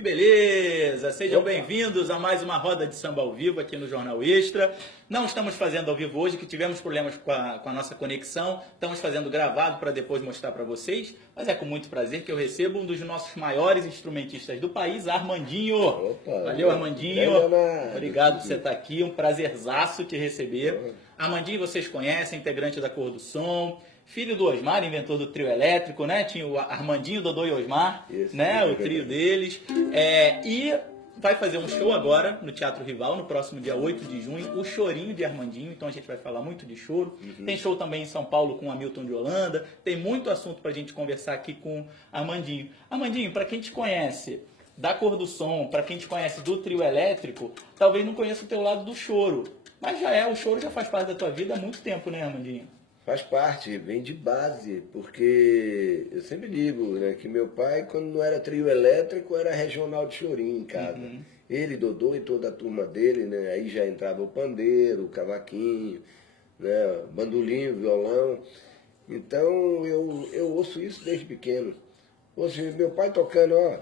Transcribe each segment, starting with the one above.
Que beleza! Sejam bem-vindos a mais uma roda de samba ao vivo aqui no Jornal Extra. Não estamos fazendo ao vivo hoje, que tivemos problemas com a nossa conexão. Estamos fazendo gravado para depois mostrar para vocês. Mas é com muito prazer que eu recebo um dos nossos maiores instrumentistas do país, Armandinho. Opa, valeu, Armandinho. Obrigado por você estar aqui. Um prazerzaço te receber. Armandinho, vocês conhecem, integrante da Cor do Som. Filho do Osmar, inventor do trio elétrico, né? Tinha o Armandinho, Dodô e Osmar, isso, né? O trio deles. E vai fazer um show agora no Teatro Rival, no próximo dia 8 de junho, o Chorinho de Armandinho. Então a gente vai falar muito de choro. Tem show também em São Paulo com o Hamilton de Holanda. Tem muito assunto pra gente conversar aqui com Armandinho. Armandinho, pra quem te conhece da Cor do Som, pra quem te conhece do trio elétrico, talvez não conheça o teu lado do choro. Mas o choro já faz parte da tua vida há muito tempo, né, Armandinho? Faz parte, vem de base, porque eu sempre digo, né, que meu pai, quando não era trio elétrico, era regional de chorinho em casa. Ele, Dodô e toda a turma dele, né, aí já entrava o pandeiro, o cavaquinho, né, bandolim, violão. Então eu ouço isso desde pequeno. Ouço meu pai tocando, ó.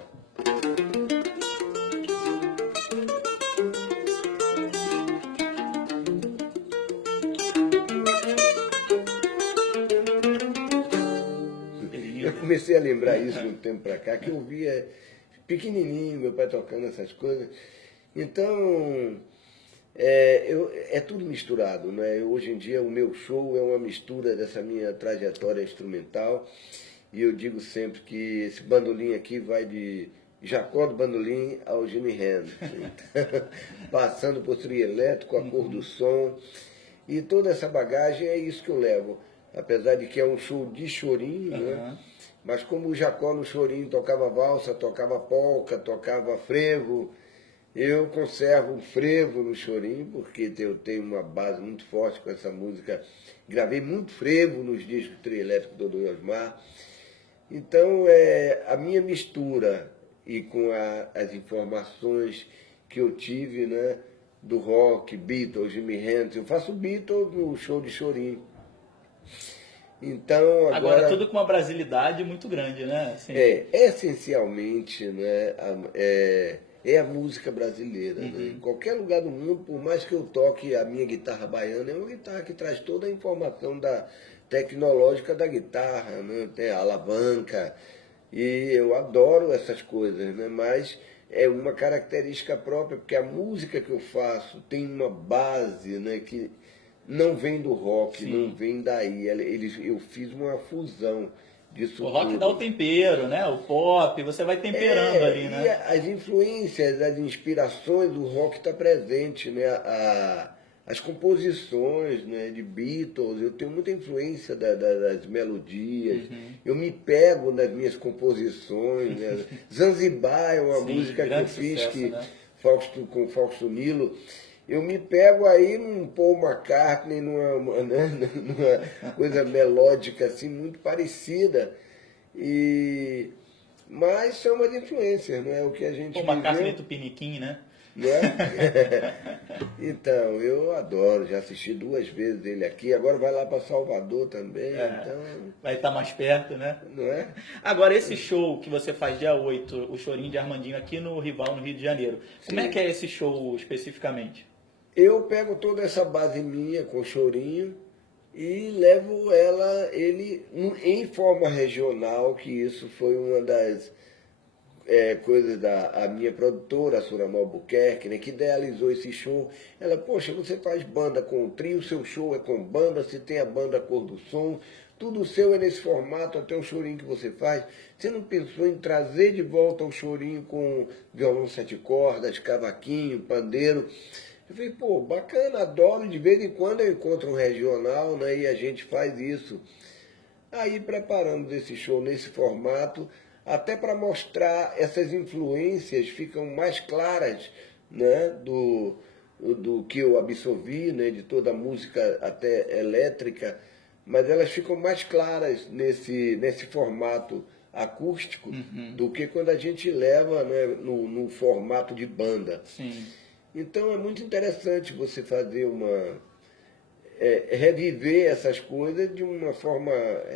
Eu comecei a lembrar isso de um tempo pra cá, que eu via pequenininho, meu pai tocando essas coisas. Então, é tudo misturado, né? Hoje em dia o meu show é uma mistura dessa minha trajetória instrumental. E eu digo sempre que esse bandolim aqui vai de Jacó do Bandolim ao Jimi Hendrix. Então, passando por trio elétrico, a Cor do Som. E toda essa bagagem é isso que eu levo. Apesar de que é um show de chorinho, né? Mas como o Jacó no chorinho tocava valsa, tocava polca, tocava frevo, eu conservo o frevo no chorinho, porque eu tenho uma base muito forte com essa música. Gravei muito frevo nos discos trio elétrico do Dodô e Osmar. Então, a minha mistura e com as informações que eu tive, né, do rock, Beatles, Jimi Hendrix, eu faço Beatles no show de chorinho. Então, agora tudo com uma brasilidade muito grande, né? Assim. Essencialmente, né, é a música brasileira. Né? Em qualquer lugar do mundo, por mais que eu toque a minha guitarra baiana, é uma guitarra que traz toda a informação tecnológica da guitarra, né? Tem a alavanca, e eu adoro essas coisas, né? Mas é uma característica própria, porque a música que eu faço tem uma base, né, que não vem do rock, não vem daí. Eu fiz uma fusão disso. O rock tudo. dá o tempero, né? O pop, você vai temperando ali, né? E as influências, as inspirações, o rock está presente, né? As composições, né, de Beatles, eu tenho muita influência das melodias, eu me pego nas minhas composições, né? Zanzibar é uma música que eu fiz sucesso, né? Com Fausto Nilo. Eu me pego aí num Paul McCartney, numa coisa melódica assim, muito parecida. Mas são as influências, não é o que a gente Paul McCartney Tupiniquim, né? Né? Então, eu adoro, já assisti 2 vezes ele aqui, agora vai lá para Salvador também, então... Vai estar mais perto, né? Não é? Agora, esse show que você faz dia 8, o Chorinho de Armandinho aqui no Rival, no Rio de Janeiro, como é que é esse show especificamente? Eu pego toda essa base minha com o chorinho e levo ele em forma regional, que isso foi uma das coisas da minha produtora, a Surama Albuquerque, né, que idealizou esse show. Ela, poxa, você faz banda com trio, seu show é com banda, você tem a banda Cor do Som, tudo seu é nesse formato, até o chorinho que você faz. Você não pensou em trazer de volta o chorinho com violão 7 cordas, cavaquinho, pandeiro? Eu falei, pô, bacana, adoro, de vez em quando eu encontro um regional, né, e a gente faz isso. Aí preparamos esse show nesse formato, até para mostrar essas influências, ficam mais claras, né, do que eu absorvi, né, de toda a música até elétrica, mas elas ficam mais claras nesse formato acústico do que quando a gente leva, né, no formato de banda. Sim. Então é muito interessante você fazer reviver essas coisas de uma forma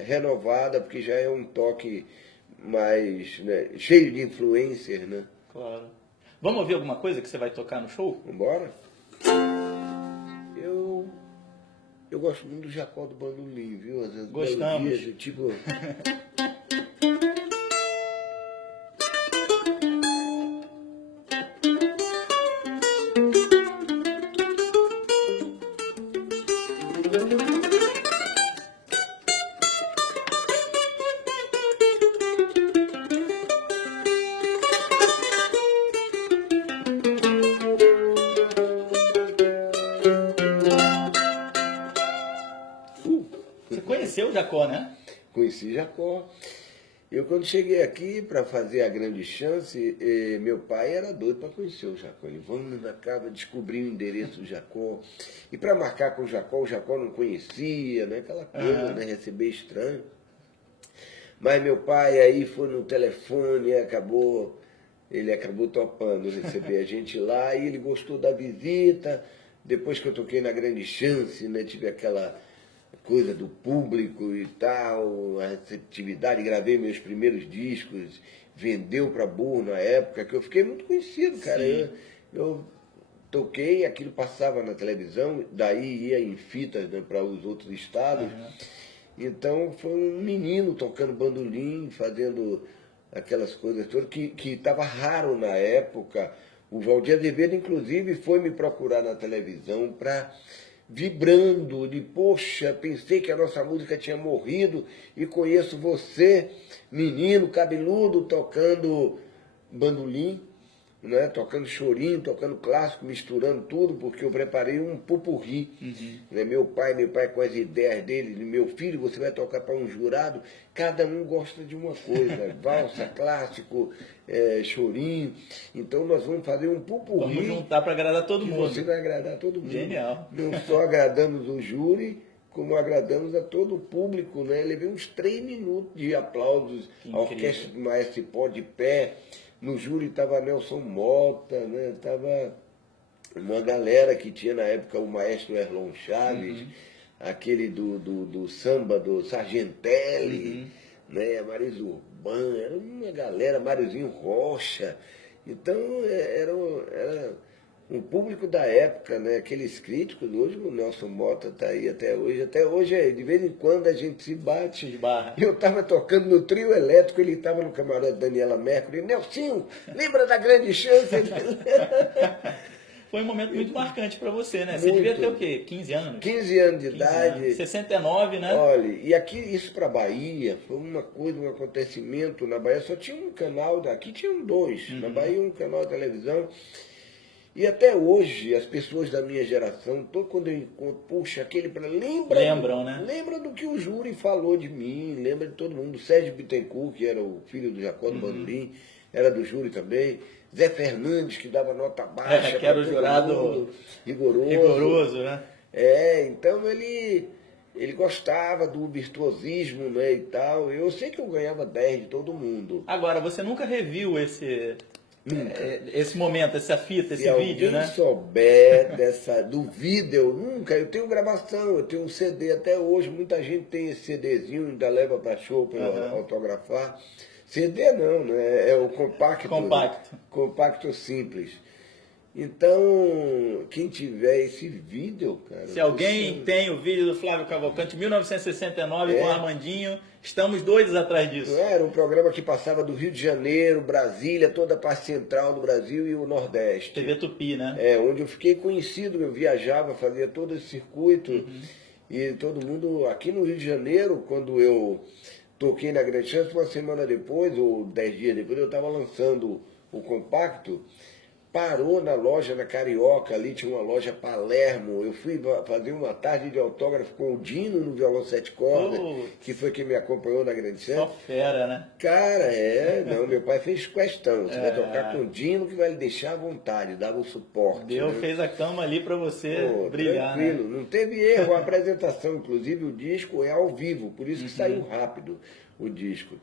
renovada, porque já é um toque mais, né, cheio de influências, né? Claro. Vamos ouvir alguma coisa que você vai tocar no show? Vambora? Eu gosto muito do Jacó do Bandolim, viu? As Gostamos. melodias, tipo... Você conheceu o Jacó, né? Conheci Jacó. Eu, quando cheguei aqui para fazer a grande chance, meu pai era doido para conhecer o Jacó. Ele, vamos na casa, descobrir o endereço do Jacó. E para marcar com o Jacó não conhecia, né? Aquela coisa, né? Receber estranho. Mas meu pai aí foi no telefone, ele acabou topando receber a gente lá, e ele gostou da visita. Depois que eu toquei na grande chance, né? Tive aquela coisa do público e tal, a receptividade, gravei meus primeiros discos, vendeu para burro na época, que eu fiquei muito conhecido, cara. Eu toquei, aquilo passava na televisão, daí ia em fitas, né, para os outros estados. Então foi um menino tocando bandolim, fazendo aquelas coisas todas, que estava raro na época. O Valdir Azevedo, inclusive, foi me procurar na televisão para... vibrando, de poxa, pensei que a nossa música tinha morrido e conheço você, menino, cabeludo, tocando bandolim, né? Tocando chorinho, tocando clássico, misturando tudo, porque eu preparei um pupurri. Né? Meu pai com as ideias dele, meu filho, você vai tocar para um jurado, cada um gosta de uma coisa, valsa, clássico, chorinho, então nós vamos fazer um pupurri. Vamos juntar para agradar todo mundo. Você vai agradar todo mundo. Genial. Não só agradamos o júri, como agradamos a todo o público, né? Levei uns 3 minutos de aplausos, a orquestra do Maestro Cipó de pé. No júri estava Nelson Mota, né? Estava uma galera que tinha na época o maestro Erlon Chaves, aquele do samba do Sargentelli, né? A Marisa Urbana, era uma galera, Máriozinho Rocha. Então era um público da época, né? Aqueles críticos, hoje o Nelson Mota está aí até hoje, de vez em quando a gente se bate. Eu estava tocando no trio elétrico, ele estava no camarote Daniela Mercury, Nelsinho, lembra da grande chance? Foi um momento muito marcante para você, né? Você Muito. devia ter o quê? 15 anos? 15 anos de 15 idade. anos. 69, né? Olha, e aqui, isso para Bahia, foi uma coisa, um acontecimento. Na Bahia só tinha um canal, aqui tinham 2. Na Bahia um canal de televisão. E até hoje, as pessoas da minha geração, quando eu encontro, puxa, lembram, né? Lembra do que o júri falou de mim, lembra de todo mundo. O Sérgio Bittencourt, que era o filho do Jacó do Bandolim, era do júri também. Zé Fernandes, que dava nota baixa. Que era o jurado rigoroso, né? Então ele gostava do virtuosismo, né, e tal. Eu sei que eu ganhava 10 de todo mundo. Agora, você nunca reviu esse momento, essa fita, esse vídeo, né? Se alguém souber do vídeo, nunca. Eu tenho gravação, eu tenho um CD até hoje. Muita gente tem esse CDzinho, ainda leva para show para eu autografar. CD não, né? É o compacto. Compacto simples. Então, quem tiver esse vídeo, cara... Se alguém tem o vídeo do Flávio Cavalcante, 1969, com o Armandinho, estamos doidos atrás disso. Era um programa que passava do Rio de Janeiro, Brasília, toda a parte central do Brasil e o Nordeste. TV Tupi, né? Onde eu fiquei conhecido, eu viajava, fazia todo esse circuito. E todo mundo, aqui no Rio de Janeiro, quando eu toquei na Grande Chance, uma semana depois, ou 10 dias depois, eu estava lançando o compacto. Parou na loja, na Carioca, ali tinha uma loja Palermo. Eu fui fazer uma tarde de autógrafo com o Dino no violão 7 cordas, que foi quem me acompanhou na Grande Chance. Só fera, né? Cara, não, meu pai fez questão. Você vai tocar com o Dino, que vai lhe deixar à vontade, dava o suporte. Deus fez a cama ali para você brilhar, tranquilo, né? Não teve erro a apresentação. Inclusive o disco é ao vivo, por isso que saiu rápido o disco.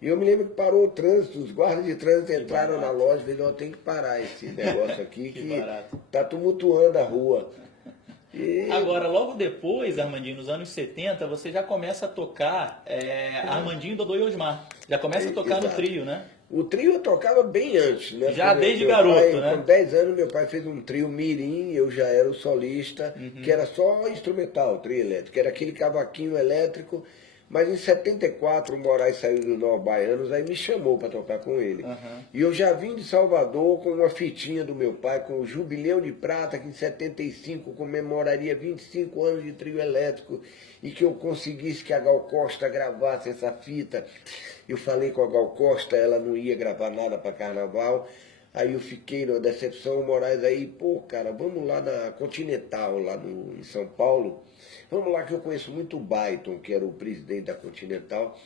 E eu me lembro que parou o trânsito, os guardas de trânsito entraram na loja e falaram, tem que parar esse negócio aqui, que tá tumultuando a rua. Agora, logo depois, Armandinho, nos anos 70, você já começa a tocar Armandinho, Dodô e Osmar. Já começa a tocar no trio, né? O trio eu tocava bem antes, né? Já desde garoto, né? Com 10 anos, meu pai fez um trio mirim, eu já era o solista, que era só instrumental, trio elétrico, era aquele cavaquinho elétrico. Mas em 74 o Moraes saiu do Nova Baianos, aí me chamou para tocar com ele. E eu já vim de Salvador com uma fitinha do meu pai, com o Jubileu de Prata, que em 75 comemoraria 25 anos de trio elétrico, e que eu conseguisse que a Gal Costa gravasse essa fita. Eu falei com a Gal Costa, ela não ia gravar nada para carnaval. Aí eu fiquei na decepção, o Moraes aí, pô, cara, vamos lá na Continental, lá em São Paulo. Vamos lá que eu conheço muito o Byton, que era o presidente da Continental.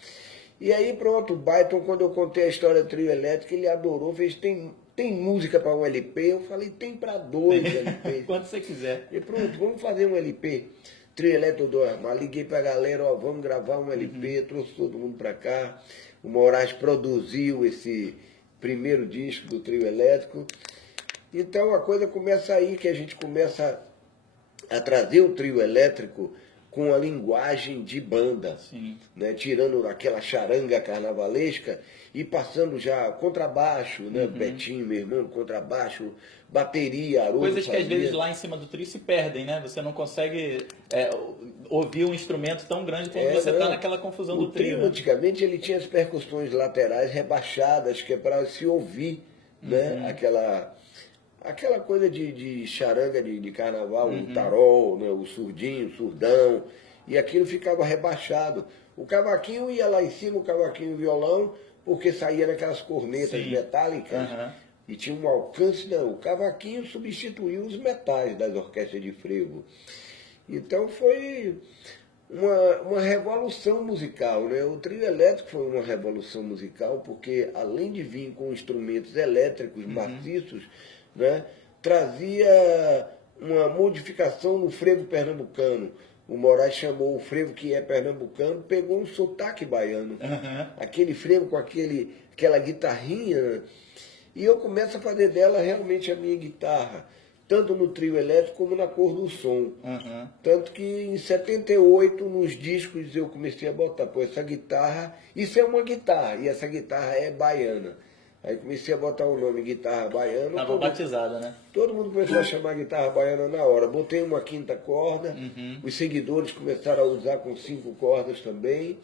E aí pronto, o Byton, quando eu contei a história do trio elétrico, ele adorou, fez, tem música para um LP? Eu falei, tem para 2 LP. Quando você quiser. E pronto, vamos fazer um LP. Trio elétrico do Armar, liguei pra galera, ó, vamos gravar um LP, trouxe todo mundo pra cá. O Moraes produziu esse primeiro disco do trio elétrico. Então a coisa começa aí, que a gente começa a trazer o trio elétrico com a linguagem de banda, né? Tirando aquela charanga carnavalesca e passando já contrabaixo, né? Betinho, meu irmão, contrabaixo, bateria, Haroldo coisas que fazia. às vezes lá em cima do trio se perdem, né? Você não consegue ouvir um instrumento tão grande quando você está naquela confusão do trio. Né? Antigamente ele tinha as percussões laterais rebaixadas, que é para se ouvir, né? Aquela coisa de charanga de carnaval, o tarol, né? O surdinho, o surdão, e aquilo ficava rebaixado. O cavaquinho ia lá em cima, o cavaquinho e o violão, porque saía naquelas cornetas metálicas, e tinha um alcance, não. O cavaquinho substituiu os metais das orquestras de frevo. Então foi uma revolução musical, né? O trio elétrico foi uma revolução musical, porque além de vir com instrumentos elétricos maciços, né, trazia uma modificação no frevo pernambucano. O Moraes chamou o frevo que é pernambucano, pegou um sotaque baiano. Aquele frevo com aquela guitarrinha, né? E eu começo a fazer dela realmente a minha guitarra, tanto no trio elétrico como na cor do som. Tanto que em 78, nos discos, eu comecei a botar, pô, essa guitarra, isso é uma guitarra, e essa guitarra é baiana. Aí comecei a botar o nome guitarra baiana. Estava batizada, né? Todo mundo começou a chamar guitarra baiana na hora. Botei uma quinta corda, os seguidores começaram a usar com 5 cordas também.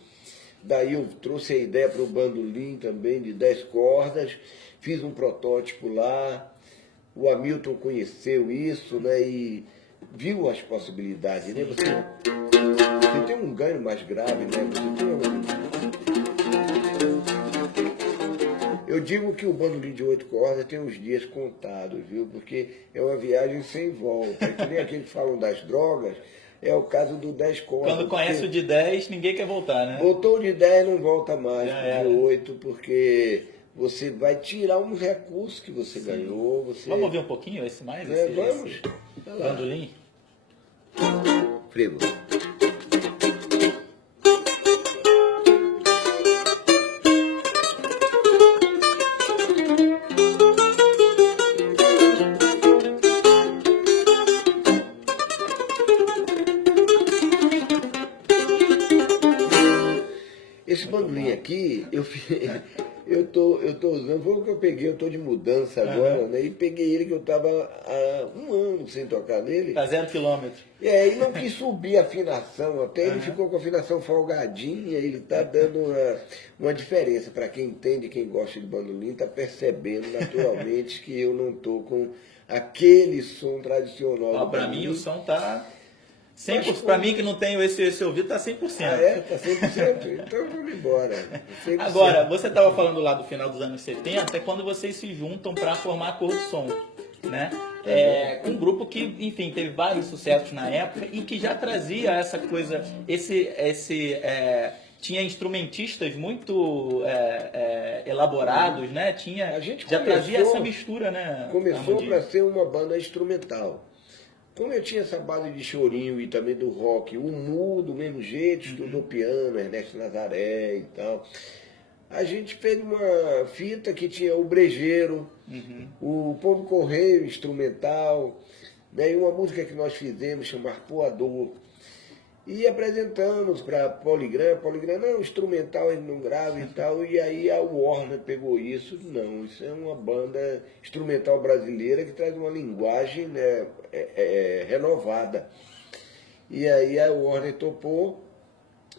Daí eu trouxe a ideia para o bandolim também, de 10 cordas. Fiz um protótipo lá. O Hamilton conheceu isso, né? E viu as possibilidades, né? Você tem um ganho mais grave, né? Eu digo que o bandolim de 8 cordas tem os dias contados, viu? Porque é uma viagem sem volta. É que nem aqueles que falam das drogas, é o caso do 10 cordas. Quando conhece o de 10, ninguém quer voltar, né? Botou o de 10, não volta mais pro de 8, porque você vai tirar um recurso que você ganhou. Vamos ouvir um pouquinho esse mais? Vamos. Esse bandolim? Frevo. Esse bandolim aqui, eu tô usando, foi o que eu peguei, eu tô de mudança agora, né? E peguei ele que eu tava há 1 ano sem tocar nele. Tá 0 km. E não quis subir a afinação, até ele ficou com a afinação folgadinha, ele tá dando uma diferença. Para quem entende, quem gosta de bandolim, tá percebendo naturalmente que eu não tô com aquele som tradicional. Para mim o som tá 100%. Para mim que não tenho esse ouvido, tá 100%. Ah, é? Tá 100%? Então vamos embora. 100%. Agora, você estava falando lá do final dos anos 70, é quando vocês se juntam para formar a Cor do Som, né? Um grupo que, enfim, teve vários sucessos na época e que já trazia essa coisa, tinha instrumentistas muito elaborados, né? Já trazia essa mistura, né? Começou para ser uma banda instrumental. Como eu tinha essa base de chorinho e também do rock, o Mu, do mesmo jeito, estudou piano, Ernesto Nazaré e tal. A gente fez uma fita que tinha o brejeiro, o Pombo Correio instrumental, né, e uma música que nós fizemos chamada Poador. E apresentamos para Poligram, não, instrumental ele não grava e tal, e aí a Warner pegou isso, não, isso é uma banda instrumental brasileira que traz uma linguagem, né, renovada. E aí a Warner topou,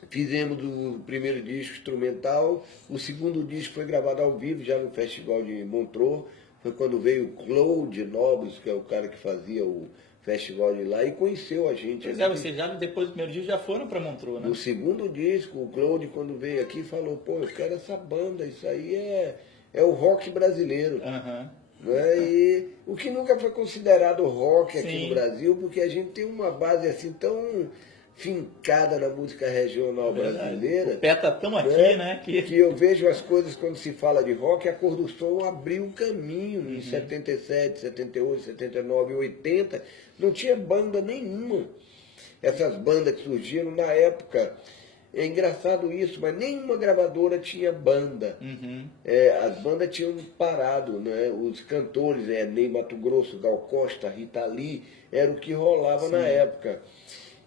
fizemos o primeiro disco instrumental, o segundo disco foi gravado ao vivo, já no Festival de Montreux, foi quando veio o Claude Nobles, que é o cara que fazia o festival de lá, e conheceu a gente. Pois é, vocês já depois do primeiro disco já foram para Montreux, né? No segundo disco, o Claude, quando veio aqui, falou, pô, eu quero essa banda, isso aí é o rock brasileiro. Uhum. Né? E o que nunca foi considerado rock aqui Sim. no Brasil, porque a gente tem uma base assim tão fincada na música regional brasileira. O pé tá tão aqui, né? Que eu vejo as coisas quando se fala de rock, a Cor do Som abriu um caminho em 77, 78, 79, 80. Não tinha banda nenhuma. Essas bandas que surgiram na época. É engraçado isso, mas nenhuma gravadora tinha banda. As bandas tinham parado, né? Os cantores, Ney Mato Grosso, Gal Costa, Rita Lee, era o que rolava na época.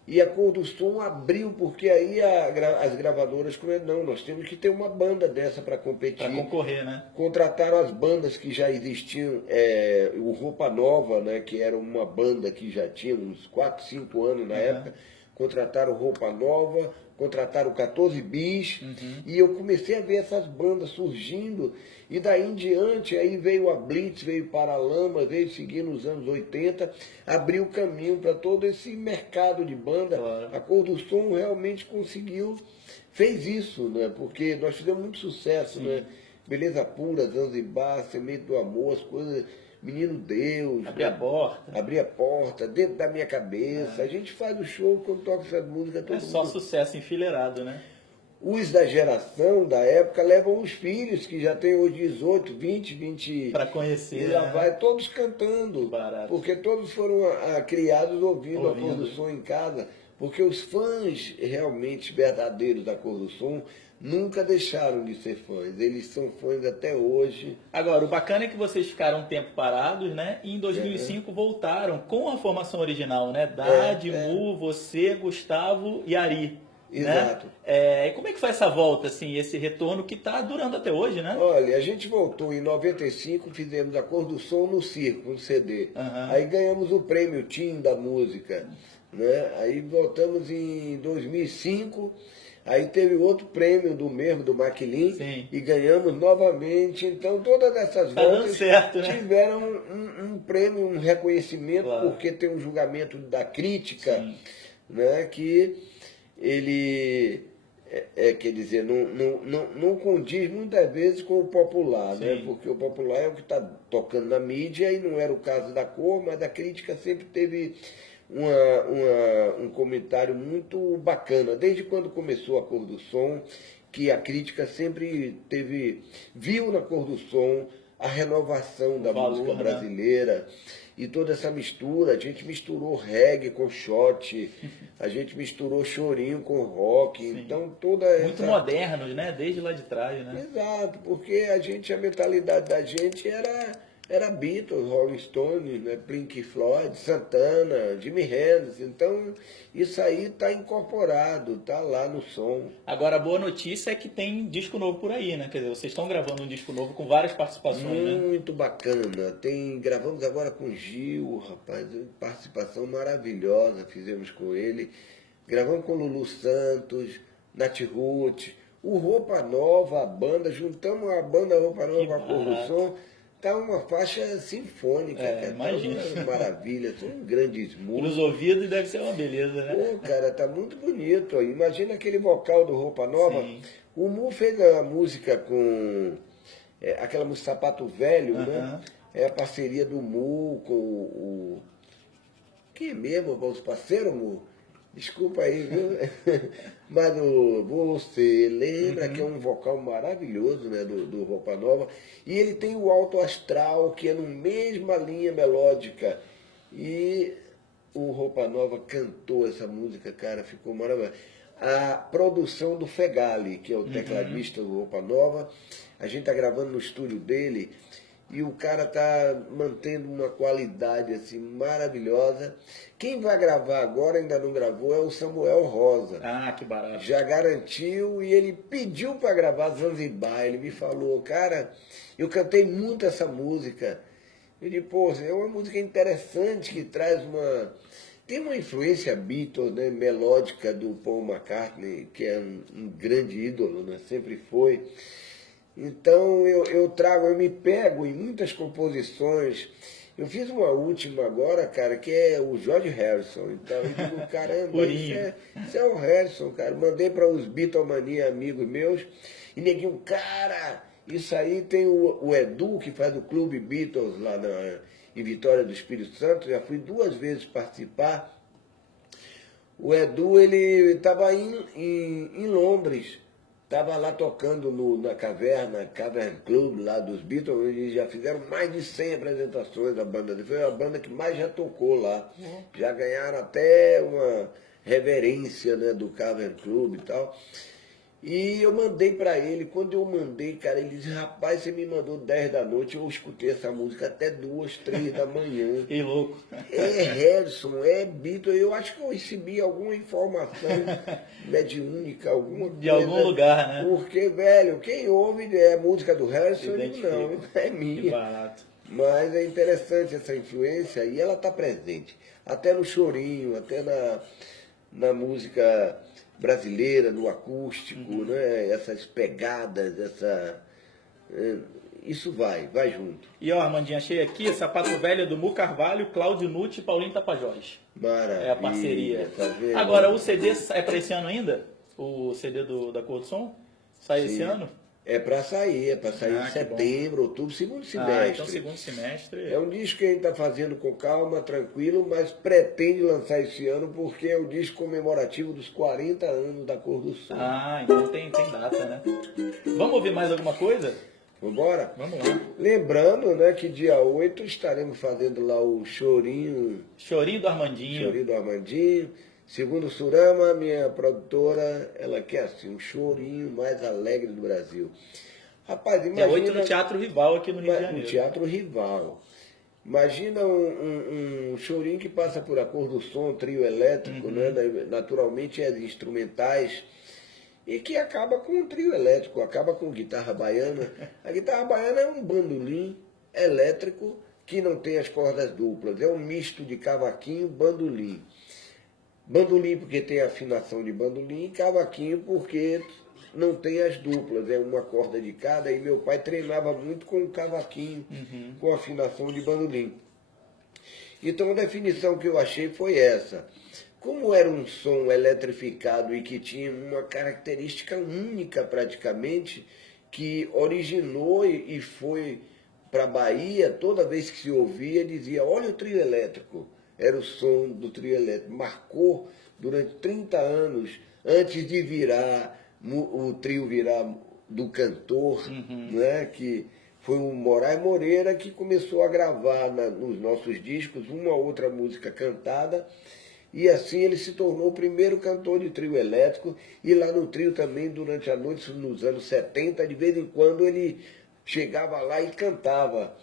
E a Cor do Som abriu, porque aí as gravadoras começaram, não, nós temos que ter uma banda dessa para competir. Para concorrer, né? Contrataram as bandas que já existiam, o Roupa Nova, né, que era uma banda que já tinha uns 4, 5 anos na época, contrataram Roupa Nova, contrataram 14 Bis, e eu comecei a ver essas bandas surgindo, e daí em diante, aí veio a Blitz, veio Paralamas, veio seguindo nos anos 80, abriu o caminho para todo esse mercado de banda. Claro. A Cor do Som realmente conseguiu, fez isso, né? Porque nós fizemos muito sucesso, né? Beleza Pura, Zanzibar, Semente do Amor, as coisas, Menino Deus. Abrir a porta. Abrir a porta, Dentro da Minha Cabeça. A gente faz o show quando toca essas músicas, todo É mundo. só sucesso enfileirado, né? Os da geração da época levam os filhos, que já têm hoje 18, 20. Para conhecer. E lá vai todos cantando. Barato. Porque todos foram criados ouvindo a Cor do Som em casa. Porque os fãs realmente verdadeiros da Cor do Som nunca deixaram de ser fãs. Eles são fãs até hoje. Agora, o bacana é que vocês ficaram um tempo parados, né? E em 2005 voltaram com a formação original, né? Dade, Mu, você, Gustavo e Ari. Exato. Né? E como é que foi essa volta, assim, esse retorno que está durando até hoje, né? Olha, a gente voltou em 95, fizemos a Cor do Som no Circo, no CD. Aí ganhamos o prêmio Tim da música. Né? Aí voltamos em 2005, aí teve outro prêmio do Maquilin, e ganhamos novamente. Então todas essas voltas certo, né? tiveram um prêmio, um reconhecimento, porque tem um julgamento da crítica, né? Que ele, quer dizer, não condiz muitas vezes com o popular, né? Porque o popular é o que está tocando na mídia, e não era o caso da Cor, mas a crítica sempre teve um comentário muito bacana, desde quando começou a Cor do Som, que a crítica sempre viu na Cor do Som a renovação da música brasileira, e toda essa mistura. A gente misturou reggae com shot, a gente misturou chorinho com rock, então toda essa... Muito modernos, né? Desde lá de trás, né? Exato, porque a mentalidade da gente era Beatles, Rolling Stones, né? Pink Floyd, Santana, Jimi Hendrix. Então isso aí está incorporado, está lá no som. Agora a boa notícia é que tem disco novo por aí, né? Quer dizer, vocês estão gravando um disco novo com várias participações, né? Muito bacana. Gravamos agora com Gil, rapaz, participação maravilhosa fizemos com ele. Gravamos com Lulu Santos, Nath Ruth, o Roupa Nova, a banda, juntamos a banda Roupa Nova com a Cor do Som. Tá uma faixa sinfônica, cara. Imagina. Tá uma maravilha, são grandes músicos. Nos ouvidos deve ser uma beleza, né? Pô, cara, tá muito bonito. Imagina aquele vocal do Roupa Nova. O Mu fez a música com aquela música Sapato Velho, né? É a parceria do Mu com o... Quem é mesmo, os parceiros, Mu? Desculpa aí, viu? Mas você lembra que é um vocal maravilhoso, né, do Roupa Nova. E ele tem o Alto Astral, que é na mesma linha melódica. E o Roupa Nova cantou essa música, cara, ficou maravilhoso. A produção do Fegali, que é o tecladista do Roupa Nova, a gente está gravando no estúdio dele. e o cara tá mantendo uma qualidade assim maravilhosa. Quem vai gravar agora, ainda não gravou, é o Samuel Rosa. Ah, que barato. Já garantiu e ele pediu para gravar Zanzibar. Ele me falou, cara, eu cantei muito essa música. Eu disse, pô, é uma música interessante que traz uma... Tem uma influência Beatles, né, melódica do Paul McCartney, que é um grande ídolo, né, sempre foi. Então eu me pego em muitas composições. Eu fiz uma última agora, cara, que é o George Harrison. Então eu digo, caramba, isso é o Harrison, cara. Mandei para os Beatlemania amigos meus, e neguinho, cara, isso aí tem o Edu, que faz o Clube Beatles lá em Vitória do Espírito Santo. Já fui 2 vezes participar. O Edu, ele estava em Londres. Estava lá tocando na Cavern Club, lá dos Beatles. Eles já fizeram mais de 100 apresentações da banda. Foi a banda que mais já tocou lá. Já ganharam até uma reverência, né, do Cavern Club e tal. E eu mandei para ele. Quando eu mandei, cara, ele disse, rapaz, você me mandou 10 da noite, eu escutei essa música até 2, 3 da manhã. Que louco. É Harrison, é Beatles. Eu acho que eu recebi alguma informação mediúnica, alguma coisa. De algum lugar, né? Porque, velho, quem ouve é música do Harrison, eu digo, não, é minha. Que barato. Mas é interessante essa influência e ela está presente. Até no chorinho, até na música brasileira, no acústico, né? Essas pegadas, isso vai junto. E ó, Armandinho, achei aqui, Sapato Velho do Mu Carvalho, Cláudio Nucci e Paulinho Tapajós. Maravilha. É a parceria. Tá vendo? Agora, o CD é para esse ano ainda? O CD da Cor do Som? Sai esse ano? É para sair em setembro, outubro, segundo semestre. Então segundo semestre. É um disco que a gente está fazendo com calma, tranquilo, mas pretende lançar esse ano porque é o disco comemorativo dos 40 anos da Cor do Som. Ah, então tem data, né? Vamos ouvir mais alguma coisa? Vambora? Vamos lá. Lembrando, né, que dia 8 estaremos fazendo lá o Chorinho. Chorinho do Armandinho. Chorinho do Armandinho. Segundo Surama, minha produtora, ela quer assim, um chorinho mais alegre do Brasil. Rapaz, imagina... Dia 8 no Teatro Rival aqui no Rio de Janeiro. No Teatro Rival. Imagina um chorinho que passa por A Cor do Som, trio elétrico, né? Naturalmente é de instrumentais, e que acaba com um trio elétrico, acaba com guitarra baiana. A guitarra baiana é um bandolim elétrico que não tem as cordas duplas, é um misto de cavaquinho e bandolim. Bandolim porque tem afinação de bandolim e cavaquinho porque não tem as duplas, é uma corda de cada. E meu pai treinava muito com o cavaquinho, com afinação de bandolim. Então a definição que eu achei foi essa. Como era um som eletrificado e que tinha uma característica única praticamente, que originou e foi para a Bahia, toda vez que se ouvia, dizia, olha o trio elétrico. Era o som do trio elétrico. Marcou durante 30 anos, antes de o trio virar do cantor, né, que foi o Moraes Moreira que começou a gravar nos nossos discos uma outra música cantada, e assim ele se tornou o primeiro cantor de trio elétrico, e lá no trio também, durante a noite, nos anos 70, de vez em quando ele chegava lá e cantava.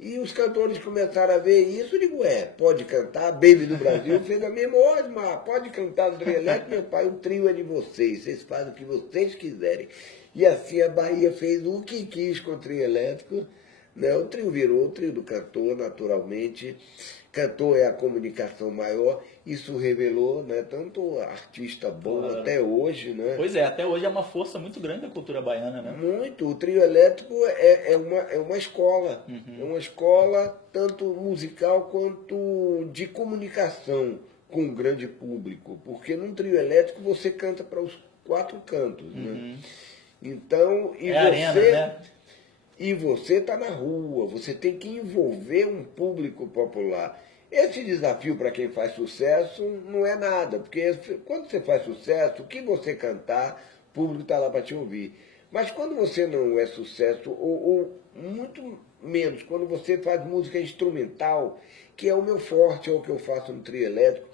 E os cantores começaram a ver isso, eu digo, pode cantar, Baby do Brasil fez a mesma, Osmar, pode cantar no trio elétrico, meu pai, o trio é de vocês fazem o que vocês quiserem. E assim a Bahia fez o que quis com o trio elétrico, né? O trio virou o trio do cantor, naturalmente. Cantor é a comunicação maior, isso revelou, né, tanto artista bom até hoje, né? Pois é, até hoje é uma força muito grande da cultura baiana, né? Muito, o trio elétrico é uma escola, é uma escola tanto musical quanto de comunicação com o grande público, porque num trio elétrico você canta para os 4 cantos, né? Então, arena, né? E você está na rua, você tem que envolver um público popular. Esse desafio para quem faz sucesso não é nada, porque quando você faz sucesso, o que você cantar, o público está lá para te ouvir. Mas quando você não é sucesso, ou muito menos, quando você faz música instrumental, que é o meu forte, é o que eu faço no trio elétrico,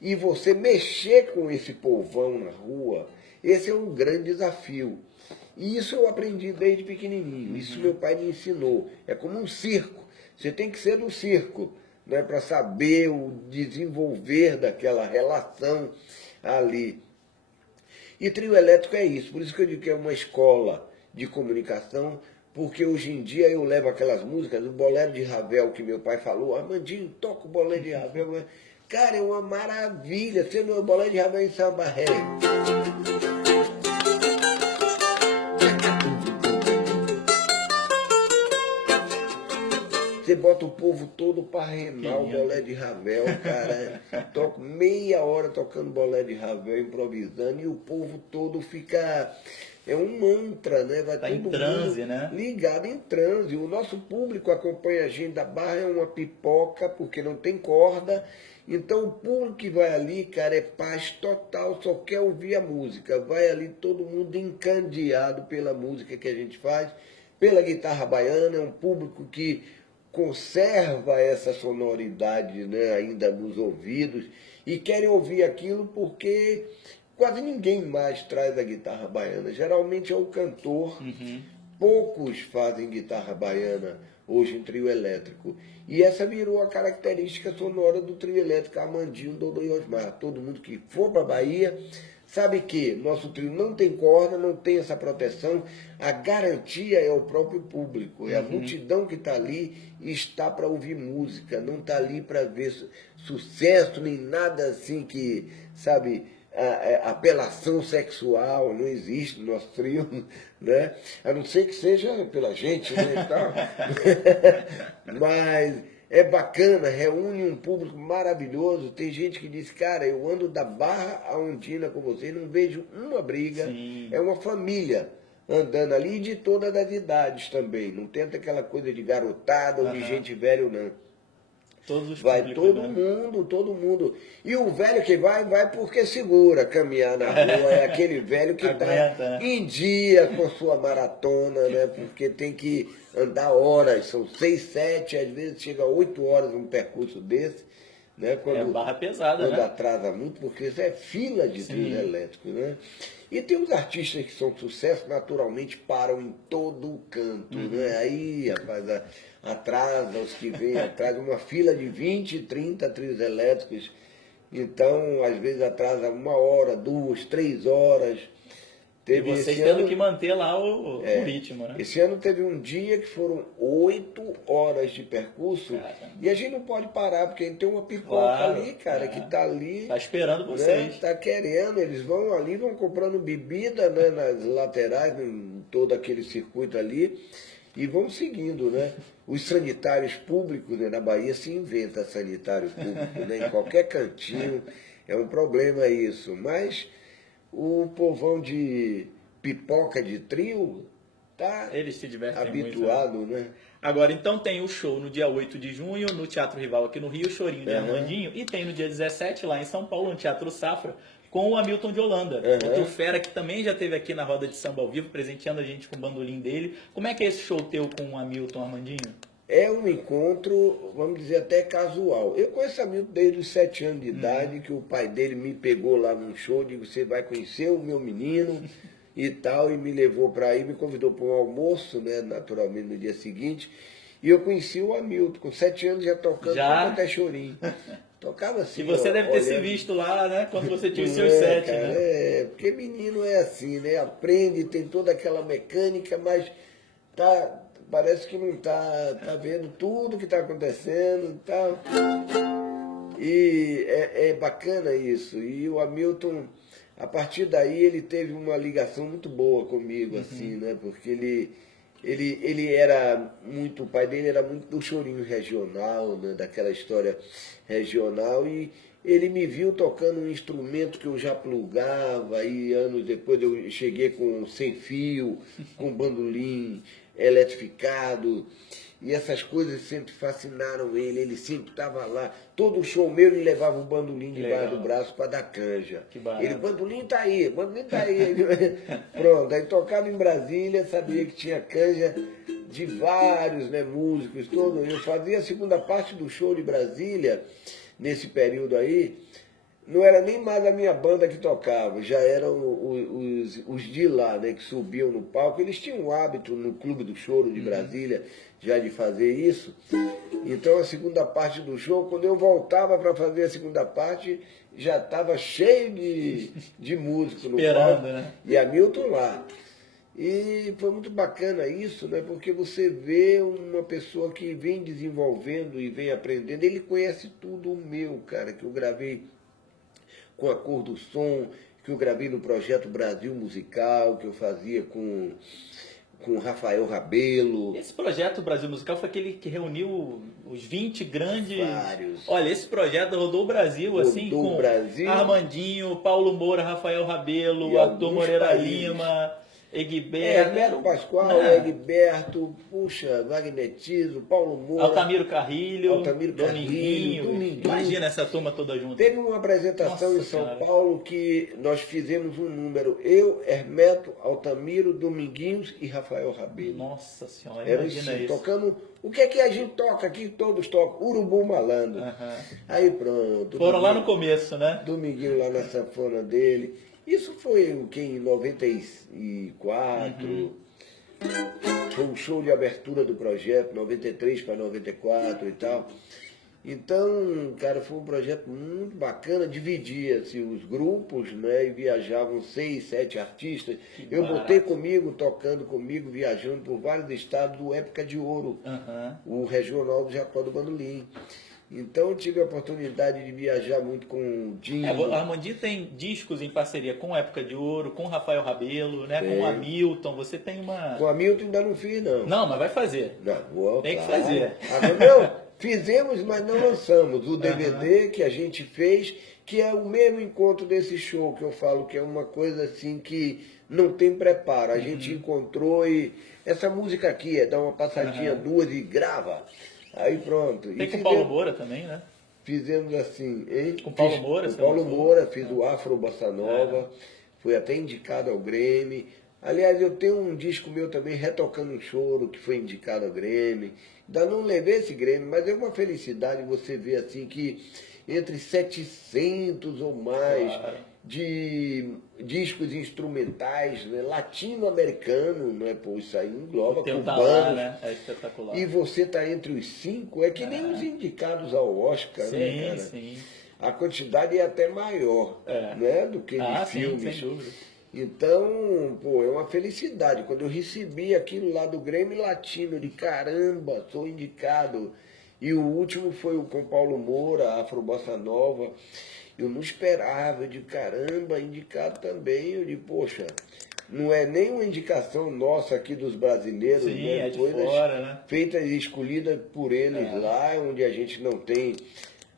e você mexer com esse povão na rua, esse é um grande desafio. E isso eu aprendi desde pequenininho, isso meu pai me ensinou. É como um circo, você tem que ser do circo, né, para saber o desenvolver daquela relação ali. E trio elétrico é isso, por isso que eu digo que é uma escola de comunicação, porque hoje em dia eu levo aquelas músicas, o bolero de Ravel que meu pai falou, Armandinho, toca o bolero de Ravel. Cara, é uma maravilha, sendo o bolero de Ravel em samba ré. Você bota o povo todo para remar o bolé de Ravel, cara. Toco meia hora tocando bolé de Ravel, improvisando, e o povo todo fica... É um mantra, né? Vai tá todo em transe, mundo né? ligado em transe. O nosso público acompanha a gente da Barra, é uma pipoca, porque não tem corda. Então o público que vai ali, cara, é paz total, só quer ouvir a música. Vai ali todo mundo encandeado pela música que a gente faz, pela guitarra baiana, é um público que conserva essa sonoridade, né, ainda nos ouvidos, e querem ouvir aquilo porque quase ninguém mais traz a guitarra baiana. Geralmente é o cantor, poucos fazem guitarra baiana hoje em trio elétrico. E essa virou a característica sonora do trio elétrico Armandinho, Dodô e Osmar. Todo mundo que for para a Bahia sabe que nosso trio não tem corda, não tem essa proteção. A garantia é o próprio público, é a multidão que está ali e está para ouvir música, não está ali para ver sucesso, nem nada assim que, sabe, apelação sexual, não existe no nosso trio, né? A não ser que seja pela gente, né, e tal. Mas é bacana, reúne um público maravilhoso. Tem gente que diz, cara, eu ando da Barra a Ondina com vocês, não vejo uma briga. Sim. É uma família andando ali, de todas as idades também. Não tenta aquela coisa de garotada ou de gente velha, não. Todos os Vai públicos, todo né? mundo, todo mundo. E o velho que vai porque segura caminhar na rua. É aquele velho que está Aguenta, né? em dia com sua maratona, né? Porque tem que andar horas. São 6, 7, às vezes chega a 8 horas um percurso desse. Né? É barra pesada, quando né? atrasa muito, porque isso é fila de trio elétrico, né? E tem os artistas que são de sucesso, naturalmente param em todo canto, né? Aí, rapaz, atrasa os que vêm atrás, uma fila de 20, 30 trios elétricos. Então, às vezes atrasa 1 hora, 2, 3 horas. E vocês tendo que manter lá o ritmo, né? Esse ano teve um dia que foram 8 horas de percurso. Caramba. E a gente não pode parar, porque a gente tem uma pipoca Claro, ali, cara, que tá ali. Tá esperando vocês. Né, tá querendo, eles vão ali, vão comprando bebida, né, nas laterais, em todo aquele circuito ali, e vão seguindo, né? Os sanitários públicos, né, na Bahia se inventa sanitário público, né? Em qualquer cantinho, é um problema isso. Mas o povão de pipoca de trio tá Eles se divertem habituado, muito, né? né? Agora, então tem o show no dia 8 de junho, no Teatro Rival aqui no Rio, Chorinho de Armandinho, e tem no dia 17 lá em São Paulo, no Teatro Safra, com o Hamilton de Holanda, outro fera que também já esteve aqui na roda de samba ao vivo, presenteando a gente com o bandolim dele. Como é que é esse show teu com o Hamilton, Armandinho? É um encontro, vamos dizer, até casual. Eu conheço Hamilton desde os 7 anos de idade, que o pai dele me pegou lá num show, digo, você vai conhecer o meu menino e tal, e me levou para aí, me convidou para um almoço, né, naturalmente, no dia seguinte, e eu conheci o Hamilton, com 7 anos já tocando até chorinho. Tocava assim. E você deve ter se visto lá, né, quando você tinha os seus 7, cara, né? Porque menino é assim, né, aprende, tem toda aquela mecânica, mas parece que não tá vendo tudo que está acontecendo e tal. E é bacana isso. E o Hamilton, a partir daí, ele teve uma ligação muito boa comigo, assim, né? Porque ele era muito, o pai dele era muito do chorinho regional, né? Daquela história regional, e ele me viu tocando um instrumento que eu já plugava, e anos depois eu cheguei com sem fio, com bandolim eletrificado, e essas coisas sempre fascinaram ele sempre estava lá. Todo show meu ele levava um bandolim debaixo do braço para dar canja. Ele, bandolim tá aí, bandolim tá aí. Pronto, aí tocava em Brasília, sabia que tinha canja de vários, né, músicos, todos. Eu fazia a segunda parte do show de Brasília, nesse período aí, não era nem mais a minha banda que tocava, já eram os de lá, né, que subiam no palco. Eles tinham um hábito no Clube do Choro de Brasília já de fazer isso. Então a segunda parte do show, quando eu voltava para fazer a segunda parte, já estava cheio de músico no palco, né? E Hamilton lá. E foi muito bacana isso, né? Porque você vê uma pessoa que vem desenvolvendo e vem aprendendo. Ele conhece tudo o meu, cara, que eu gravei com a Cor do Som, que eu gravei no Projeto Brasil Musical, que eu fazia com Rafael Rabelo. Esse projeto Brasil Musical foi aquele que reuniu os 20 grandes... Vários. Olha, esse projeto rodou o Brasil, assim, com Brasil. Armandinho, Paulo Moura, Rafael Rabelo, E Arthur Moreira países. Lima, Egberto... Hermeto Pascoal, Egberto, puxa, Wagner Tiso, Paulo Moura... Altamiro Carrilho, Dominguinho. Imagina essa turma toda junta. Teve uma apresentação em São Paulo que nós fizemos um número, eu, Hermeto, Altamiro, Dominguinhos e Rafael Rabelo. Nossa Senhora, Era imagina assim, isso. tocando, o que é que a gente toca aqui? Todos tocam, Urubu Malandro. Aí pronto. Foram lá no começo, né? Dominguinho lá na sanfona dele. Isso foi o que, em 94, foi um show de abertura do projeto, 93 para 94 e tal. Então, cara, foi um projeto muito bacana, dividia-se os grupos, né, e viajavam 6, 7 artistas. Eu botei comigo, tocando comigo, viajando por vários estados do Época de Ouro, o regional do Jacó do Bandolim. Então eu tive a oportunidade de viajar muito com o Dinho. O Armandinho tem discos em parceria com Época de Ouro, com Rafael Rabelo, né? Com o Hamilton. Você tem uma... Com o Hamilton ainda não fiz, não. Não, mas vai fazer. Não, tem que fazer. Não, fizemos, mas não lançamos. O DVD que a gente fez, que é o mesmo encontro desse show, que eu falo que é uma coisa assim que não tem preparo. A gente encontrou e... Essa música aqui é dar uma passadinha, duas e grava. Aí pronto. Tem com o Paulo Moura também, né? Fizemos assim, hein? Com o Paulo Moura? Com o Paulo Moura, fiz o Afro Bossa Nova, foi até indicado ao Grêmio. Aliás, eu tenho um disco meu também, Retocando um Choro, que foi indicado ao Grêmio. Ainda não levei esse Grêmio, mas é uma felicidade você ver assim que entre 700 ou mais de discos instrumentais, né, latino-americano, né, pô, isso aí engloba cubanos, lá, né? É espetacular. E você tá entre os 5, é que nem os indicados ao Oscar, né, cara? Sim. A quantidade é até maior, né, do que de filmes. Sim, sem dúvida. Então, pô, é uma felicidade. Quando eu recebi aquilo lá do Grêmio Latino, de caramba, sou indicado. E o último foi o com Paulo Moura, Afro Bossa Nova. Eu não esperava, de caramba, indicado também. Eu digo, poxa, não é nem uma indicação nossa aqui dos brasileiros, sim, né? É de coisas fora, né? Feitas e escolhidas por eles lá, onde a gente não tem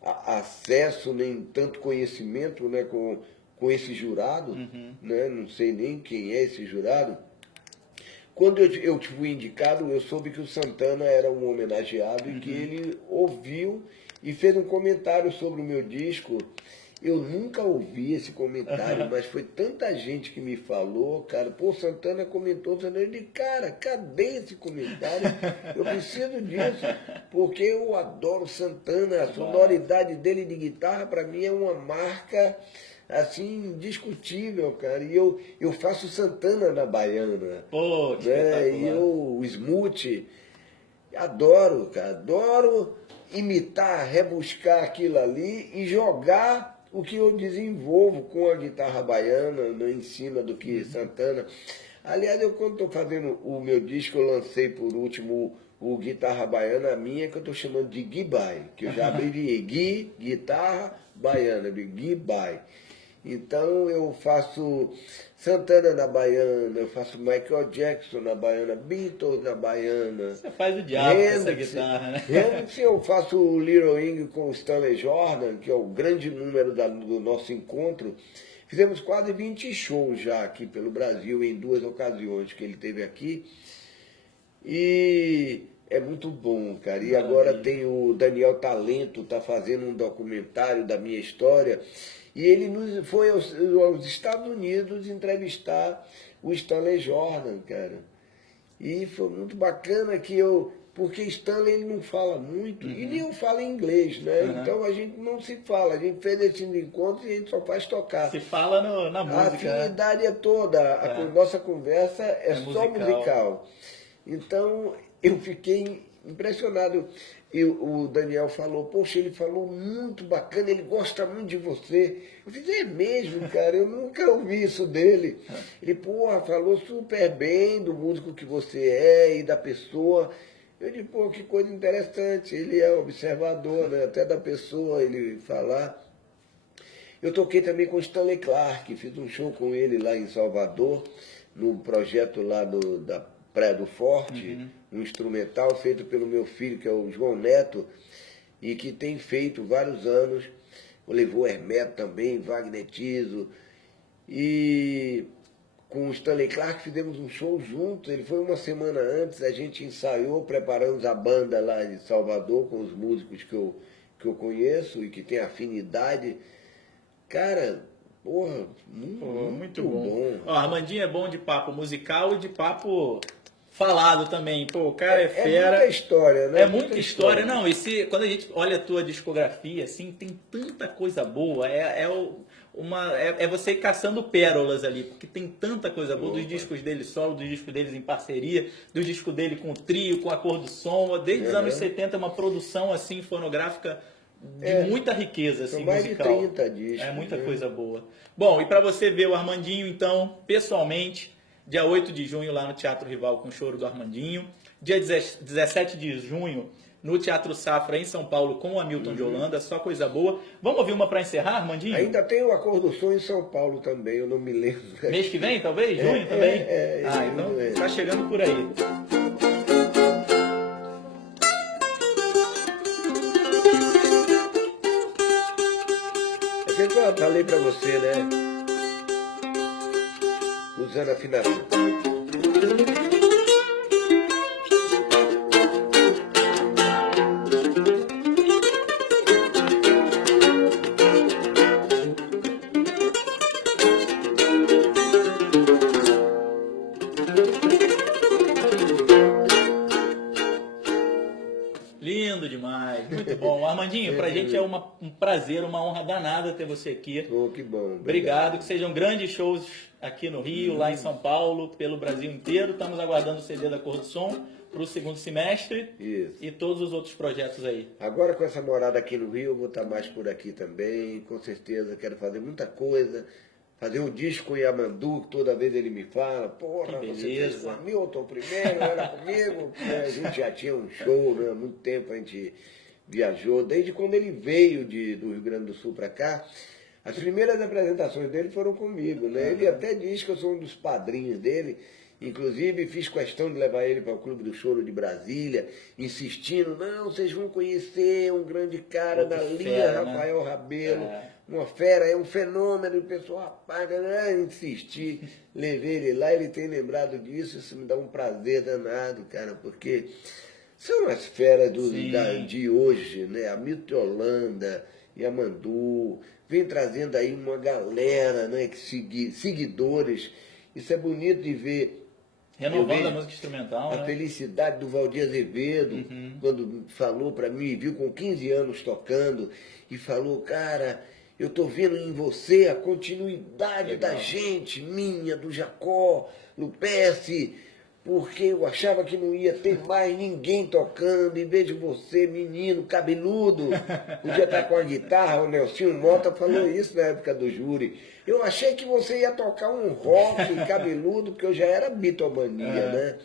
acesso nem tanto conhecimento, né, com esse jurado, né? Não sei nem quem é esse jurado. Quando eu fui indicado, eu soube que o Santana era um homenageado e que ele ouviu e fez um comentário sobre o meu disco. Eu nunca ouvi esse comentário, mas foi tanta gente que me falou, cara. Pô, o Santana comentou, eu disse, cara, cadê esse comentário? Eu preciso disso, porque eu adoro Santana, a sonoridade dele de guitarra, para mim, é uma marca, assim, indiscutível, cara. E eu faço Santana na baiana. Pô, né? E o Smooth, adoro, cara, adoro imitar, rebuscar aquilo ali e jogar o que eu desenvolvo com a guitarra baiana, né, em cima do que Santana. Aliás, eu quando estou fazendo o meu disco, eu lancei por último o Guitarra Baiana minha, que eu estou chamando de Gui-Bai, que eu já abreviei Gui, Guitarra Baiana, Gui-Bai. Então eu faço Santana na baiana, eu faço Michael Jackson na baiana, Beatles na baiana. Você faz o diabo com essa guitarra, né? Hendrix, eu faço o Little Wing com o Stanley Jordan, que é o grande número do nosso encontro. Fizemos quase 20 shows já aqui pelo Brasil, em 2 ocasiões que ele esteve aqui. E é muito bom, cara. E agora tem o Daniel Talento, tá fazendo um documentário da minha história. E ele foi aos Estados Unidos entrevistar o Stanley Jordan, cara. E foi muito bacana que eu porque Stanley ele não fala muito e nem eu falo inglês, né? Então a gente não se fala, a gente fez esse encontro e a gente só faz tocar. Se fala na música. A afinidade é toda, a nossa conversa é só musical. Então eu fiquei impressionado. E o Daniel falou, poxa, ele falou muito bacana, ele gosta muito de você. Eu fiz, é mesmo, cara, eu nunca ouvi isso dele. Ele, porra, falou super bem do músico que você é e da pessoa. Eu disse, pô, que coisa interessante. Ele é observador, né? Até da pessoa ele falar. Eu toquei também com o Stanley Clarke, fiz um show com ele lá em Salvador, no projeto lá da Praia do Forte, um instrumental feito pelo meu filho, que é o João Neto, e que tem feito vários anos. Levou Hermeto também, Wagner Tiso. E com o Stanley Clarke fizemos um show juntos. Ele foi uma semana antes, a gente ensaiou, preparamos a banda lá de Salvador com os músicos que eu conheço e que tem afinidade. Cara, porra, muito bom. Ó, Armandinho é bom de papo musical e de papo falado também. Pô, o cara é fera. É muita história, né? É muita história. Não, quando a gente olha a tua discografia, assim, tem tanta coisa boa. É você ir caçando pérolas ali, porque tem tanta coisa boa dos discos dele solo, dos discos deles em parceria, do disco dele com o trio, com a Cor do Som. Desde os anos 70 é uma produção assim fonográfica de muita riqueza assim, são mais musical. de 30 discos. É muita coisa boa. Bom, e para você ver o Armandinho, então, pessoalmente, dia 8 de junho lá no Teatro Rival com o Choro do Armandinho. Dia 17 de junho no Teatro Safra em São Paulo com o Hamilton de Holanda, só coisa boa. Vamos ouvir uma para encerrar, Armandinho? Ainda tem o A Cor do Som em São Paulo também, eu não me lembro. Mês que vem, talvez? Junho também? Então está chegando por aí. É que eu falei pra você, né? Usando a afinação. Lindo demais, muito bom. Armandinho, pra gente é um prazer, uma honra danada ter você aqui. Oh, que bom. Obrigado, que sejam grandes shows aqui no Rio, lá em São Paulo, pelo Brasil inteiro. Estamos aguardando o CD da Cor do Som para o segundo semestre. Isso. E todos os outros projetos aí. Agora com essa morada aqui no Rio, eu vou estar mais por aqui também, com certeza. Quero fazer muita coisa. Fazer um disco com Yamandu, que toda vez ele me fala, porra, você fez com o Hamilton primeiro, era comigo. A gente já tinha um show, né? Há muito tempo a gente viajou, desde quando ele veio do Rio Grande do Sul para cá. As primeiras apresentações dele foram comigo, né? Ele até diz que eu sou um dos padrinhos dele. Inclusive, fiz questão de levar ele para o Clube do Choro de Brasília, insistindo, não, vocês vão conhecer um grande cara da linha, Rafael Rabelo, uma fera, é um fenômeno, o pessoal, rapaz, insisti, levei ele lá, ele tem lembrado disso, isso me dá um prazer danado, cara, porque são as feras de hoje, né? Hamilton Holanda, Yamandu, vem trazendo aí uma galera, né, seguidores, isso é bonito de ver. Renovando a música instrumental, a felicidade do Valdir Azevedo, quando falou para mim, viu com 15 anos tocando, e falou, cara, eu tô vendo em você a continuidade da gente, minha, do Jacó, Lupece, porque eu achava que não ia ter mais ninguém tocando, em vez de você, menino, cabeludo, podia estar com a guitarra, o Nelsinho Mota falou isso na época do júri. Eu achei que você ia tocar um rock cabeludo, porque eu já era bitomania, né?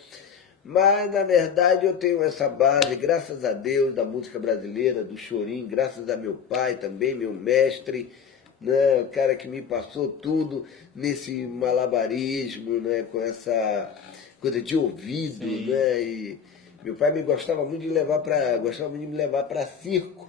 Mas, na verdade, eu tenho essa base, graças a Deus, da música brasileira, do chorinho, graças a meu pai também, meu mestre, né? O cara que me passou tudo nesse malabarismo, né? Com essa coisa de ouvido, né? E meu pai gostava muito de me levar para circo.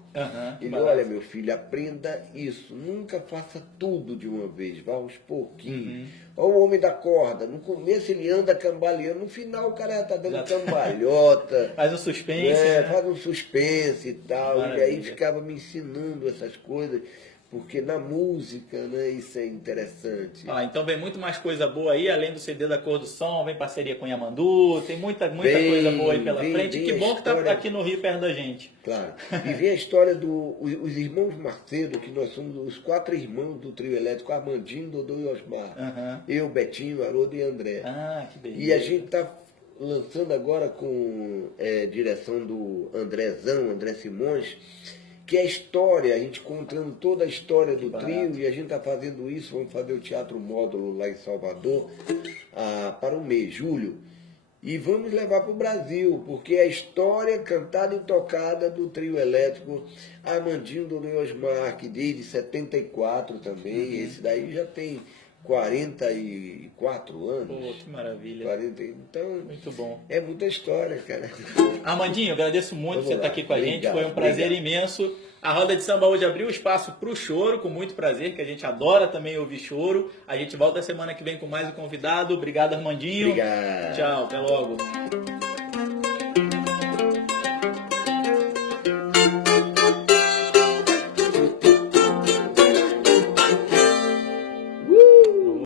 Ele, olha, meu filho, aprenda isso. Nunca faça tudo de uma vez, vá aos pouquinhos. Olha o homem da corda. No começo ele anda cambaleando, no final o cara já tá dando cambalhota. Faz um suspense. Né? Faz um suspense e tal. Maravilha. E aí ficava me ensinando essas coisas. Porque na música, né, isso é interessante. Então vem muito mais coisa boa aí, além do CD da Cor do Som, vem parceria com Yamandu, tem muita coisa boa aí pela frente. Que bom que tá aqui no Rio perto da gente. Claro. E vem a história dos irmãos Macedo, que nós somos os 4 irmãos do trio elétrico, Armandinho, Dodô e Osmar. Eu, Betinho, Haroldo e André. Que beleza. E a gente está lançando agora com direção do André Simões, que é a história, a gente contando toda a história do trio, e a gente está fazendo isso, vamos fazer o Teatro Módulo lá em Salvador para o mês, julho, e vamos levar para o Brasil, porque é a história cantada e tocada do trio elétrico Armandinho, Dodô e Osmar, que desde 74 também, esse daí já tem 44 anos. Pô, que maravilha. 40, então, muito bom. É muita história, cara. Armandinho, eu agradeço muito por você estar aqui com a gente. Foi um prazer imenso. A Roda de Samba hoje abriu espaço para o choro, com muito prazer, que a gente adora também ouvir choro. A gente volta semana que vem com mais um convidado. Obrigado, Armandinho. Obrigado. Tchau, até logo.